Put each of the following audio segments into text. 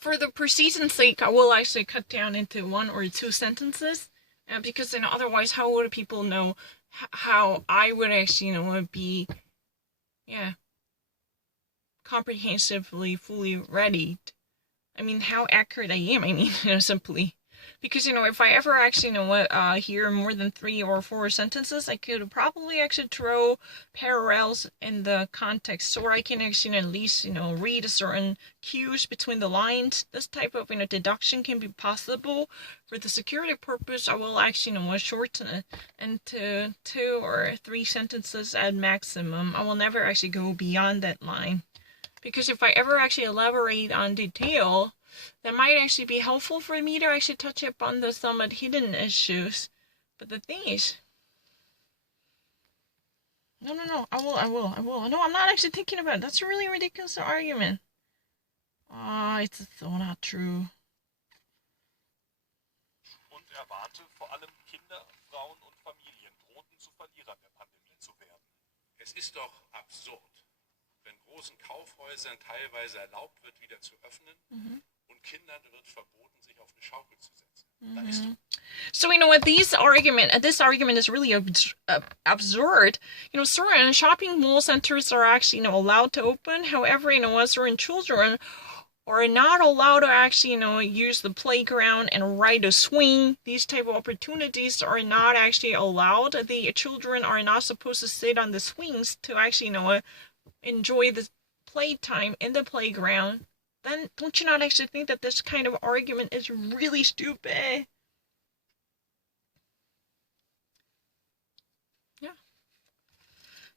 For the precision's sake, I will actually cut down into 1 or 2 sentences, because otherwise, how would people know how I would actually, be, comprehensively, fully ready? I mean, how accurate I am, simply. Because, if I ever actually, hear more than 3 or 4 sentences, I could probably actually throw parallels in the context, so I can actually at least, read a certain cues between the lines. This type of, deduction can be possible. For the security purpose, I will actually, shorten it into 2 or 3 sentences at maximum. I will never actually go beyond that line. Because if I ever actually elaborate on detail, that might actually be helpful for me to actually touch upon the somewhat hidden issues. But the thing is, no, I will. No, I'm not actually thinking about it. That's a really ridiculous argument. It's so not true. Und erwarte, vor allem Kinder, Frauen und Familien drohten zu Verlierern der Pandemie zu werden. Es ist doch absurd, wenn großen Kaufhäusern teilweise erlaubt wird, wieder zu öffnen, und Kindern wird verboten, sich auf eine Schaukel zu setzen. Da ist So, what, this argument is really absurd. Certain shopping mall centers are actually, allowed to open. However, certain children are not allowed to actually, use the playground and ride a swing. These type of opportunities are not actually allowed. The children are not supposed to sit on the swings to actually, enjoy the playtime in the playground. Then don't you not actually think that this kind of argument is really stupid? Yeah.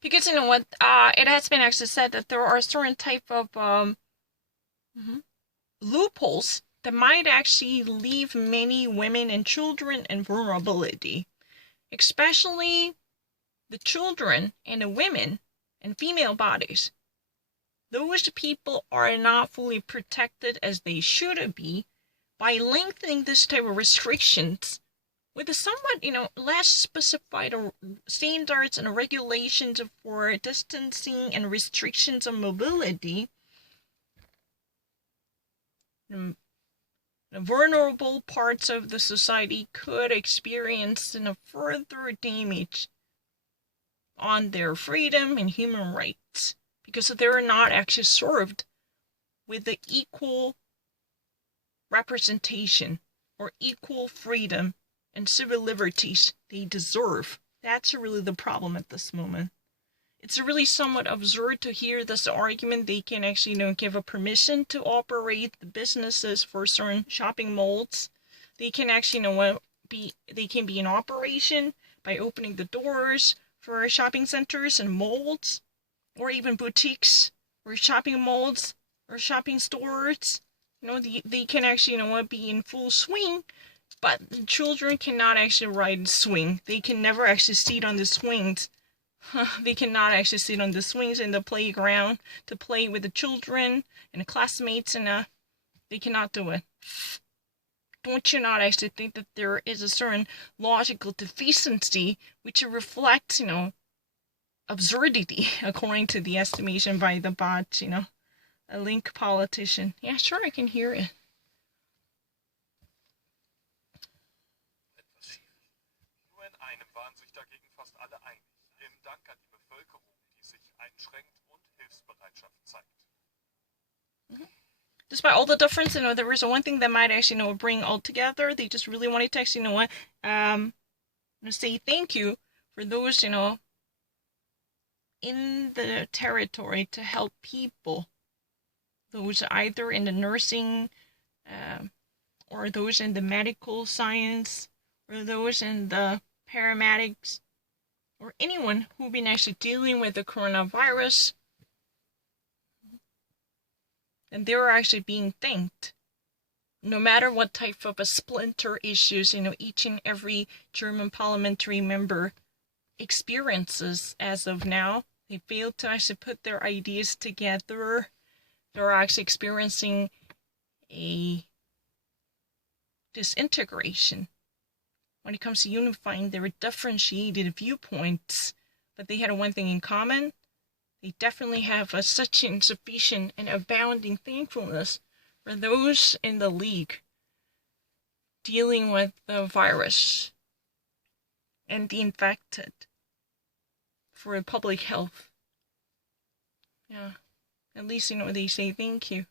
Because it has been actually said that there are certain type of loopholes that might actually leave many women and children in vulnerability. Especially the children and the women and female bodies. Those people are not fully protected as they should be by lengthening this type of restrictions with a somewhat, less specified standards and regulations for distancing and restrictions of mobility. The vulnerable parts of the society could experience further damage on their freedom and human rights, because they're not actually served with the equal representation or equal freedom and civil liberties they deserve. That's really the problem at this moment. It's really somewhat absurd to hear this argument. They can actually, give a permission to operate the businesses for certain shopping malls. They can actually, they can be in operation by opening the doors for shopping centers and malls, or even boutiques, or shopping malls, or shopping stores. They can actually, be in full swing, but children cannot actually ride and swing. They can never actually sit on the swings. They cannot actually sit on the swings in the playground to play with the children and the classmates, and they cannot do it. Don't you not actually think that there is a certain logical deficiency which reflects, absurdity, according to the estimation by the bot, a link politician? Yeah, sure, I can hear it. Etwas schief. Nur in einem waren sich dagegen fast alle einig. Im Dank an die Bevölkerung, die sich einschränkt und Hilfsbereitschaft zeigt. Despite all the difference, there is one thing that might actually, bring all together. They just really wanted to actually, say thank you for those, in the territory to help people. Those either in the nursing, or those in the medical science, or those in the paramedics, or anyone who've been actually dealing with the coronavirus. And they're actually being thanked. No matter what type of a splinter issues, each and every German parliamentary member experiences as of now, they failed to actually put their ideas together. They're actually experiencing a disintegration when it comes to unifying their differentiated viewpoints. But they had one thing in common. They definitely have such insufficient and abounding thankfulness for those in the league dealing with the virus and the infected for public health. Yeah, at least they say thank you.